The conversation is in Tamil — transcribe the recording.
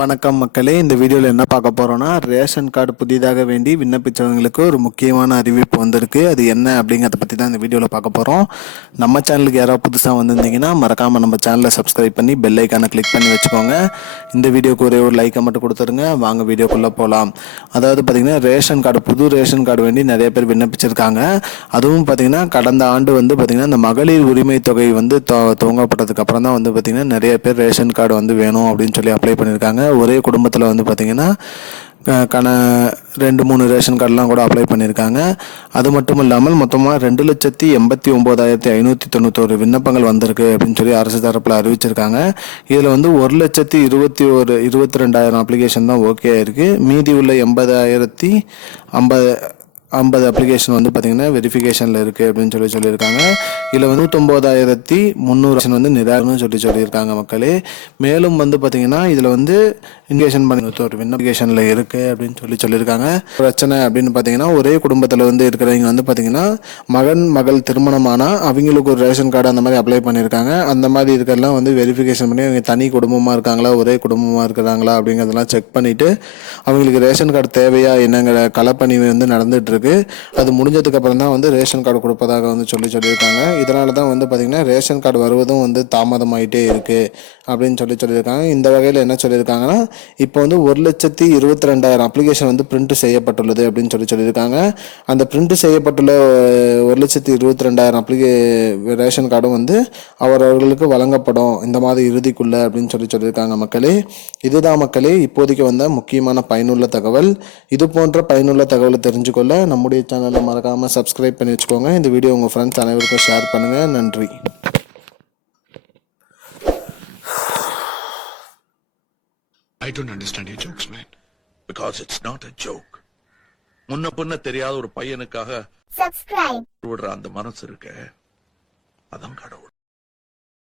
வணக்கம் மக்களே, இந்த வீடியோவில் என்ன பார்க்க போகிறோன்னா, ரேஷன் கார்டு புதிதாக வேண்டி விண்ணப்பித்தவங்களுக்கு ஒரு முக்கியமான அறிவிப்பு வந்திருக்கு. அது என்ன அப்படிங்கிறத பற்றி தான் இந்த வீடியோவில் பார்க்க போகிறோம். நம்ம சேனலுக்கு யாராவது புதுசாக வந்திருந்தீங்கன்னா மறக்காமல் நம்ம சேனலை சப்ஸ்கிரைப் பண்ணி பெல் ஐக்கானை கிளிக் பண்ணி வச்சுக்கோங்க. இந்த வீடியோக்கு ஒரே ஒரு லைக்கை மட்டும் கொடுத்துருங்க. வாங்க வீடியோக்குள்ளே போகலாம். அதாவது பார்த்திங்கன்னா, ரேஷன் கார்டு புது ரேஷன் கார்டு வேண்டி நிறைய பேர் விண்ணப்பிச்சிருக்காங்க. அதுவும் பார்த்திங்கன்னா கடந்த ஆண்டு பார்த்திங்கன்னா இந்த மகளிர் உரிமை தொகை துவங்கப்பட்டதுக்கு அப்புறம் தான் பார்த்திங்கன்னா நிறைய பேர் ரேஷன் கார்டு வேணும் அப்படின்னு சொல்லி அப்ளை பண்ணியிருக்காங்க. ஒரே குடும்பத்தில் பார்த்திங்கன்னா 2-3 ரேஷன் கார்டெலாம் கூட அப்ளை பண்ணியிருக்காங்க. அது மட்டும் இல்லாமல் மொத்தமாக 2,89,591 விண்ணப்பங்கள் வந்திருக்கு அப்படின்னு சொல்லி அரசு தரப்பில் அறிவிச்சிருக்காங்க. இதில் 1,22,000 அப்ளிகேஷன் தான் ஓகே இருக்குது. மீதி உள்ள 80,050 அப்ளிகேஷன் பார்த்திங்கன்னா வெரிஃபிகேஷனில் இருக்குது அப்படின்னு சொல்லியிருக்காங்க. இதில் 99,300 நிராகரணம் சொல்லியிருக்காங்க மக்களே. மேலும் பார்த்திங்கன்னா இதில் இன்கேஷன் பண்ணி ஒரு விண்ணப்பிகேஷனில் இருக்குது அப்படின்னு சொல்லியிருக்காங்க. பிரச்சனை அப்படின்னு பார்த்தீங்கன்னா, ஒரே குடும்பத்தில் இருக்கிறவங்க பார்த்திங்கன்னா மகள் திருமணமானால் அவங்களுக்கு ஒரு ரேஷன் கார்டு அந்த மாதிரி அப்ளை பண்ணியிருக்காங்க. அந்த மாதிரி இருக்கிறதெல்லாம் வெரிஃபிகேஷன் பண்ணி அவங்க தனி குடும்பமாக இருக்காங்களா, ஒரே குடும்பமாக இருக்கிறாங்களா அப்படிங்கிறதெல்லாம் செக் பண்ணிவிட்டு அவங்களுக்கு ரேஷன் கார்டு தேவையா என்னங்கிற களப்பணி நடந்துகிட்டு இருக்கு. அது முடிஞ்சதுக்கு அப்புறம் தான் ரேஷன் கார்டு கொடுப்பதாக சொல்லியிருக்காங்க. இதனால தான் பார்த்திங்கன்னா ரேஷன் கார்டு வருவதும் தாமதமாயிட்டே இருக்குது அப்படின்னு சொல்லியிருக்காங்க. இந்த வகையில் என்ன சொல்லியிருக்காங்கன்னா, இப்போ 1,22,000 அப்ளிகேஷன் பிரிண்ட் செய்யப்பட்டுள்ளது அப்படின்னு சொல்லியிருக்காங்க. அந்த பிரிண்ட் செய்யப்பட்டுள்ள 1,22,000 ரேஷன் கார்டும் அவர்களுக்கு வழங்கப்படும் இந்த மாத இறுதிக்குள்ள அப்படின்னு சொல்லியிருக்காங்க மக்களே. இதுதான் மக்களே இப்போதைக்கு முக்கியமான பயனுள்ள தகவல். இது போன்ற பயனுள்ள தகவலை தெரிஞ்சுக்கொள்ள நம்முடைய சேனலை மறக்காமல் சப்ஸ்கிரைப் பண்ணி வச்சுக்கோங்க. இந்த வீடியோ உங்கள் ஃப்ரெண்ட்ஸ் அனைவருக்கும் ஷேர் பண்ணுங்கள். நன்றி. I don't understand your jokes, man. Because it's not a joke. முன்ன பின்ன தெரியாத ஒரு பையனுக்காக விடுற அந்த மனசு இருக்க, அதான் கடவுள்.